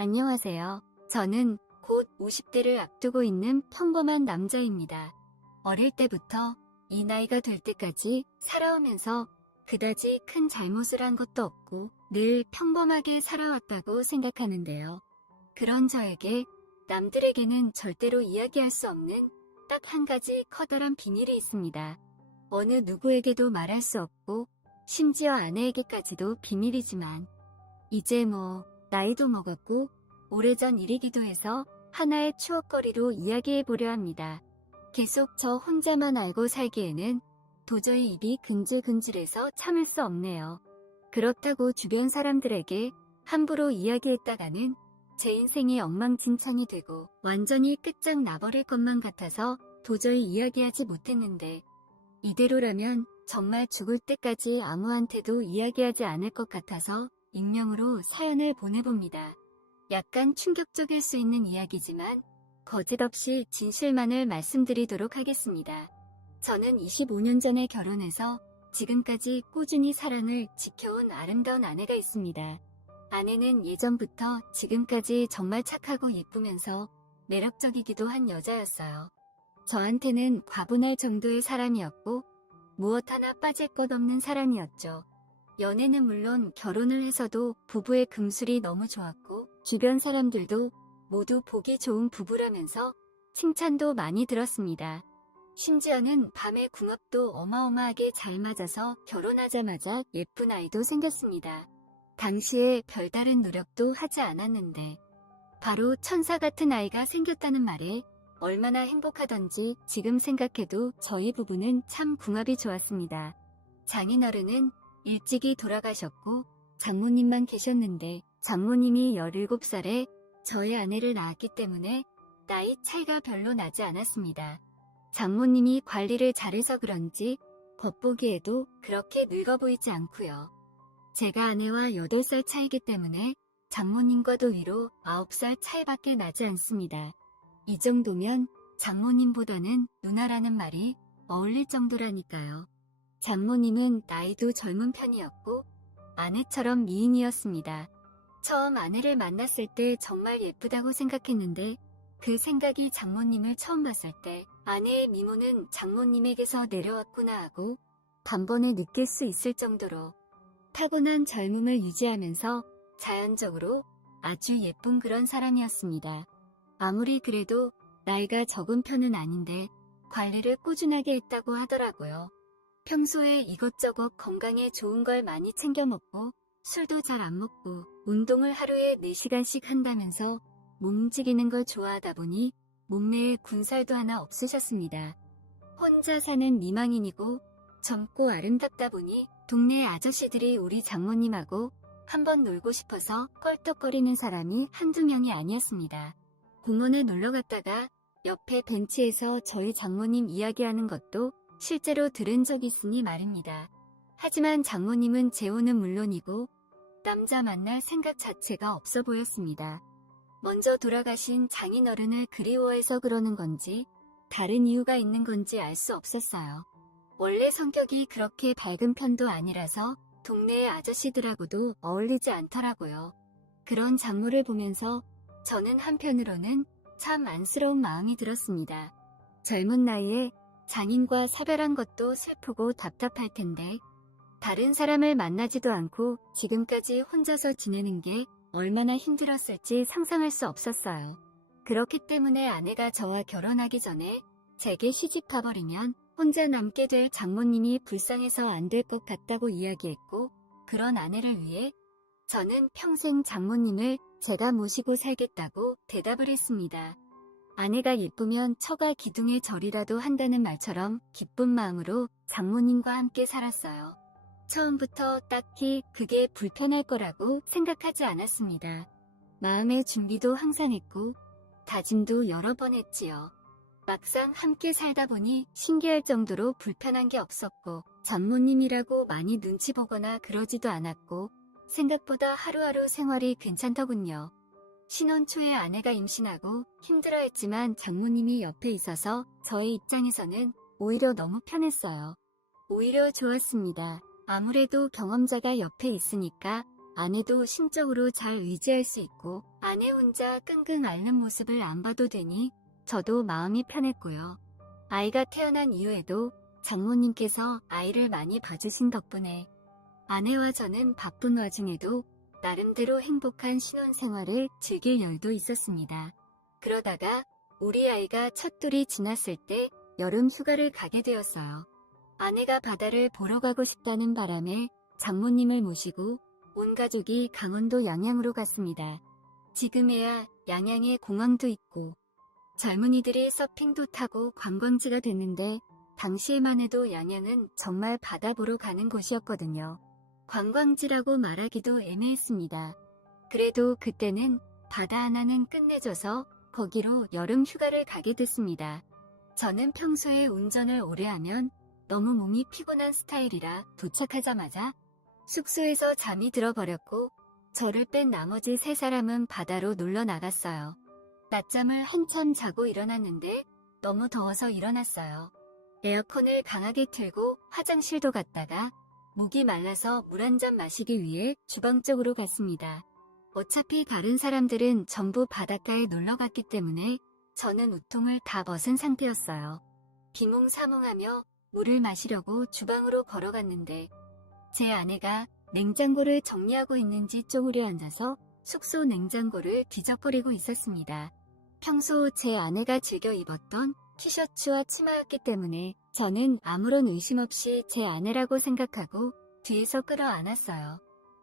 안녕하세요. 저는 곧 50대를 앞두고 있는 평범한 남자입니다. 어릴 때부터 이 나이가 될 때까지 살아오면서 그다지 큰 잘못을 한 것도 없고 늘 평범하게 살아왔다고 생각하는데요. 그런 저에게 남들에게는 절대로 이야기할 수 없는 딱 한 가지 커다란 비밀이 있습니다. 어느 누구에게도 말할 수 없고 심지어 아내에게까지도 비밀이지만 이제 나이도 먹었고 오래전 일이기도 해서 하나의 추억거리로 이야기해보려 합니다. 계속 저 혼자만 알고 살기에는 도저히 입이 근질근질해서 참을 수 없네요. 그렇다고 주변 사람들에게 함부로 이야기했다가는 제 인생이 엉망진창이 되고 완전히 끝장나버릴 것만 같아서 도저히 이야기하지 못했는데 이대로라면 정말 죽을 때까지 아무한테도 이야기하지 않을 것 같아서 익명으로 사연을 보내봅니다. 약간 충격적일 수 있는 이야기지만 거짓없이 진실만을 말씀드리도록 하겠습니다. 저는 25년 전에 결혼해서 지금까지 꾸준히 사랑을 지켜온 아름다운 아내가 있습니다. 아내는 예전부터 지금까지 정말 착하고 예쁘면서 매력적이기도 한 여자였어요. 저한테는 과분할 정도의 사람이었고 무엇 하나 빠질 것 없는 사람이었죠. 연애는 물론 결혼을 해서도 부부의 금술이 너무 좋았고 주변 사람들도 모두 보기 좋은 부부라면서 칭찬도 많이 들었습니다. 심지어는 밤의 궁합도 어마어마하게 잘 맞아서 결혼하자마자 예쁜 아이도 생겼습니다. 당시에 별다른 노력도 하지 않았는데 바로 천사 같은 아이가 생겼다는 말에 얼마나 행복하던지 지금 생각해도 저희 부부는 참 궁합이 좋았습니다. 장인어른은 일찍이 돌아가셨고 장모님만 계셨는데 장모님이 17살에 저의 아내를 낳았기 때문에 나이 차이가 별로 나지 않았습니다. 장모님이 관리를 잘해서 그런지 겉보기에도 그렇게 늙어 보이지 않고요. 제가 아내와 8살 차이기 때문에 장모님과도 위로 9살 차이밖에 나지 않습니다. 이 정도면 장모님보다는 누나라는 말이 어울릴 정도라니까요. 장모님은 나이도 젊은 편이었고 아내처럼 미인이었습니다. 처음 아내를 만났을 때 정말 예쁘다고 생각했는데 그 생각이 장모님을 처음 봤을 때 아내의 미모는 장모님에게서 내려왔구나 하고 단번에 느낄 수 있을 정도로 타고난 젊음을 유지하면서 자연적으로 아주 예쁜 그런 사람이었습니다. 아무리 그래도 나이가 적은 편은 아닌데 관리를 꾸준하게 했다고 하더라고요. 평소에 이것저것 건강에 좋은 걸 많이 챙겨 먹고 술도 잘 안 먹고 운동을 하루에 4시간씩 한다면서 몸 움직이는 걸 좋아하다 보니 몸매에 군살도 하나 없으셨습니다. 혼자 사는 미망인이고 젊고 아름답다 보니 동네 아저씨들이 우리 장모님하고 한번 놀고 싶어서 껄떡거리는 사람이 한두 명이 아니었습니다. 공원에 놀러 갔다가 옆에 벤치에서 저희 장모님 이야기하는 것도 실제로 들은 적이 있으니 말입니다. 하지만 장모님은 재혼은 물론이고 남자 만날 생각 자체가 없어 보였습니다. 먼저 돌아가신 장인어른을 그리워해서 그러는 건지 다른 이유가 있는 건지 알 수 없었어요. 원래 성격이 그렇게 밝은 편도 아니라서 동네의 아저씨들하고도 어울리지 않더라고요. 그런 장모를 보면서 저는 한편으로는 참 안쓰러운 마음이 들었습니다. 젊은 나이에 장인과 사별한 것도 슬프고 답답할 텐데 다른 사람을 만나지도 않고 지금까지 혼자서 지내는 게 얼마나 힘들었을지 상상할 수 없었어요. 그렇기 때문에 아내가 저와 결혼하기 전에 제게 시집 가버리면 혼자 남게 될 장모님이 불쌍해서 안 될 것 같다고 이야기했고 그런 아내를 위해 저는 평생 장모님을 제가 모시고 살겠다고 대답을 했습니다. 아내가 예쁘면 처가 기둥의 절이라도 한다는 말처럼 기쁜 마음으로 장모님과 함께 살았어요. 처음부터 딱히 그게 불편할 거라고 생각하지 않았습니다. 마음의 준비도 항상 했고 다짐도 여러 번 했지요. 막상 함께 살다 보니 신기할 정도로 불편한 게 없었고 장모님이라고 많이 눈치 보거나 그러지도 않았고 생각보다 하루하루 생활이 괜찮더군요. 신혼 초에 아내가 임신하고 힘들어했지만 장모님이 옆에 있어서 저의 입장에서는 오히려 너무 편했어요. 오히려 좋았습니다. 아무래도 경험자가 옆에 있으니까 아내도 심적으로 잘 의지할 수 있고 아내 혼자 끙끙 앓는 모습을 안 봐도 되니 저도 마음이 편했고요. 아이가 태어난 이후에도 장모님께서 아이를 많이 봐주신 덕분에 아내와 저는 바쁜 와중에도 나름대로 행복한 신혼생활을 즐길 여유도 있었습니다. 그러다가 우리 아이가 첫돌이 지났을 때 여름 휴가를 가게 되었어요. 아내가 바다를 보러 가고 싶다는 바람에 장모님을 모시고 온 가족이 강원도 양양으로 갔습니다. 지금에야 양양에 공항도 있고 젊은이들이 서핑도 타고 관광지가 됐는데 당시에만 해도 양양은 정말 바다 보러 가는 곳이었거든요. 관광지라고 말하기도 애매했습니다. 그래도 그때는 바다 하나는 끝내줘서 거기로 여름 휴가를 가게 됐습니다. 저는 평소에 운전을 오래 하면 너무 몸이 피곤한 스타일이라 도착하자마자 숙소에서 잠이 들어버렸고 저를 뺀 나머지 3사람은 바다로 놀러 나갔어요. 낮잠을 한참 자고 일어났는데 너무 더워서 일어났어요. 에어컨을 강하게 틀고 화장실도 갔다가 목이 말라서 물 한 잔 마시기 위해 주방 쪽으로 갔습니다. 어차피 다른 사람들은 전부 바닷가에 놀러 갔기 때문에 저는 우통을 다 벗은 상태였어요. 비몽사몽하며 물을 마시려고 주방으로 걸어갔는데 제 아내가 냉장고를 정리하고 있는지 쪼그려 앉아서 숙소 냉장고를 뒤적거리고 있었습니다. 평소 제 아내가 즐겨 입었던 티셔츠와 치마였기 때문에 저는 아무런 의심 없이 제 아내라고 생각하고 뒤에서 끌어안았어요.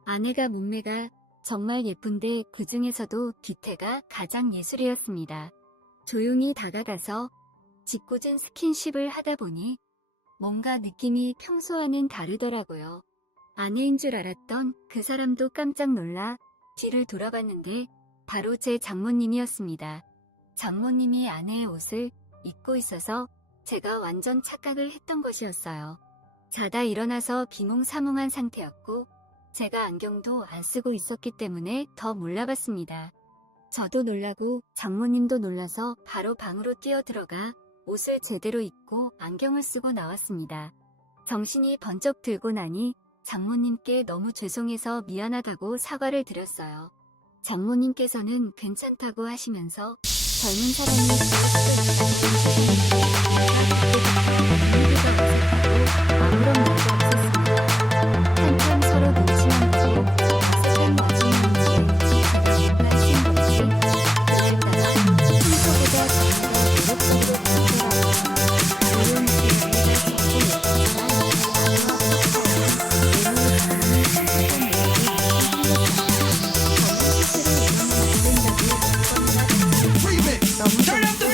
아내가 몸매가 정말 예쁜데 그 중에서도 뒤태가 가장 예술이었습니다. 조용히 다가가서 짓궂은 스킨십을 하다 보니 뭔가 느낌이 평소와는 다르더라고요. 아내인 줄 알았던 그 사람도 깜짝 놀라 뒤를 돌아봤는데 바로 제 장모님이었습니다. 장모님이 아내의 옷을 입고 있어서 제가 완전 착각을 했던 것이었어요. 자다 일어나서 비몽사몽한 상태였고 제가 안경도 안 쓰고 있었기 때문에 더 몰라봤습니다. 저도 놀라고 장모님도 놀라서 바로 방으로 뛰어들어가 옷을 제대로 입고 안경을 쓰고 나왔습니다. 정신이 번쩍 들고 나니 장모님께 너무 죄송해서 미안하다고 사과를 드렸어요. 장모님께서는 괜찮다고 하시면서 젊은 사람이 아무런 말도 없었습니다. 한참 서로 눈치만 보고 어색한 와중이었는지 제가 뭔가 쉰 건지 그날따라 평소보다 저희가 매력적으로 보이더라고요. 물론 그 아이가 적고 예뻤지만 아내와 부부가 외모를 너무 젊고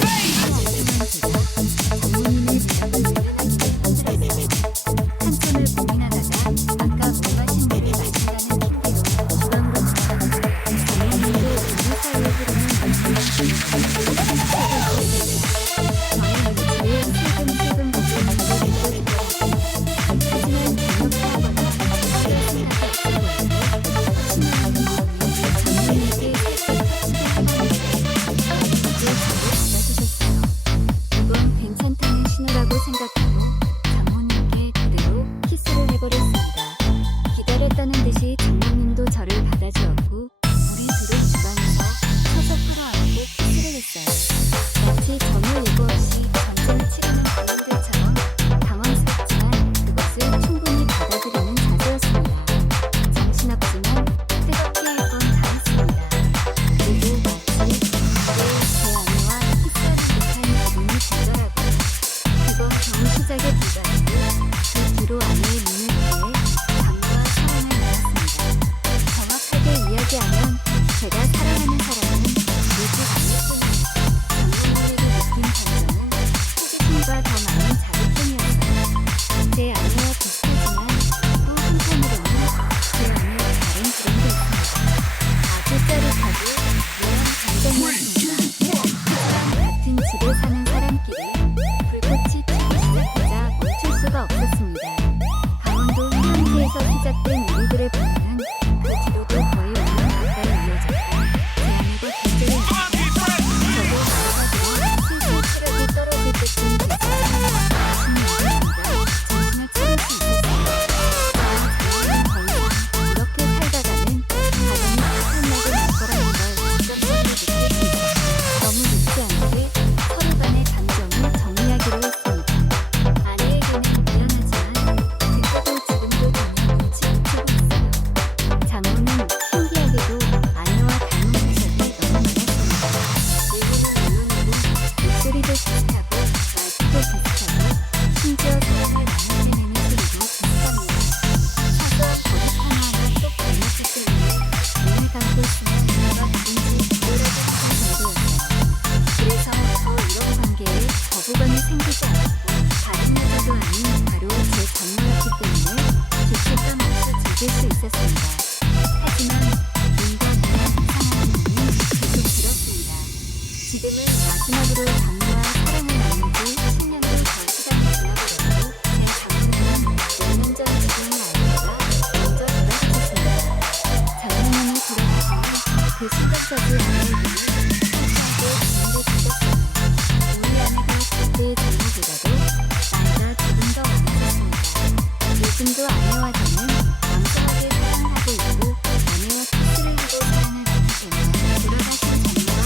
요즘도 아내와 저는 왕성하게 사랑하고 있고 아내와 키스를 하고 사랑을 나누지만 돌아가신 장모와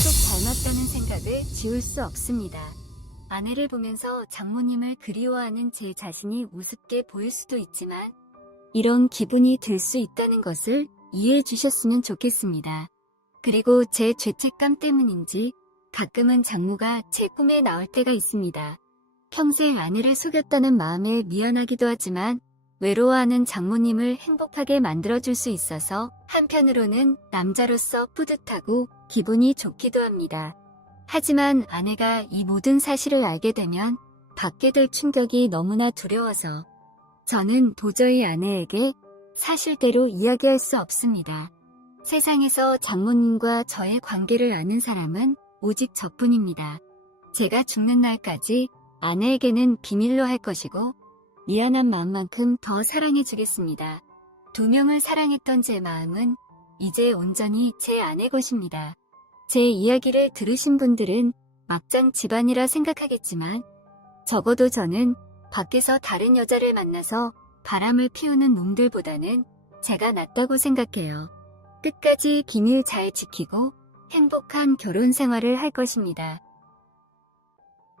속 닮았다는 생각을 지울 수 없습니다. 아내를 보면서 장모님을 그리워하는 제 자신이 우습게 보일 수도 있지만 이런 기분이 들 수 있다는 것을 이해해 주셨으면 좋겠습니다. 그리고 제 죄책감 때문인지 가끔은 장모가 제 꿈에 나올 때가 있습니다. 평생 아내를 속였다는 마음에 미안하기도 하지만 외로워하는 장모님을 행복하게 만들어줄 수 있어서 한편으로는 남자로서 뿌듯하고 기분이 좋기도 합니다. 하지만 아내가 이 모든 사실을 알게 되면 받게 될 충격이 너무나 두려워서 저는 도저히 아내에게 사실대로 이야기할 수 없습니다. 세상에서 장모님과 저의 관계를 아는 사람은 오직 저뿐입니다. 제가 죽는 날까지 아내에게는 비밀로 할 것이고 미안한 마음만큼 더 사랑해주겠습니다. 2명을 사랑했던 제 마음은 이제 온전히 제 아내 것입니다. 제 이야기를 들으신 분들은 막장 집안이라 생각하겠지만 적어도 저는 밖에서 다른 여자를 만나서 바람을 피우는 놈들보다는 제가 낫다고 생각해요. 끝까지 비밀 잘 지키고 행복한 결혼 생활을 할 것입니다.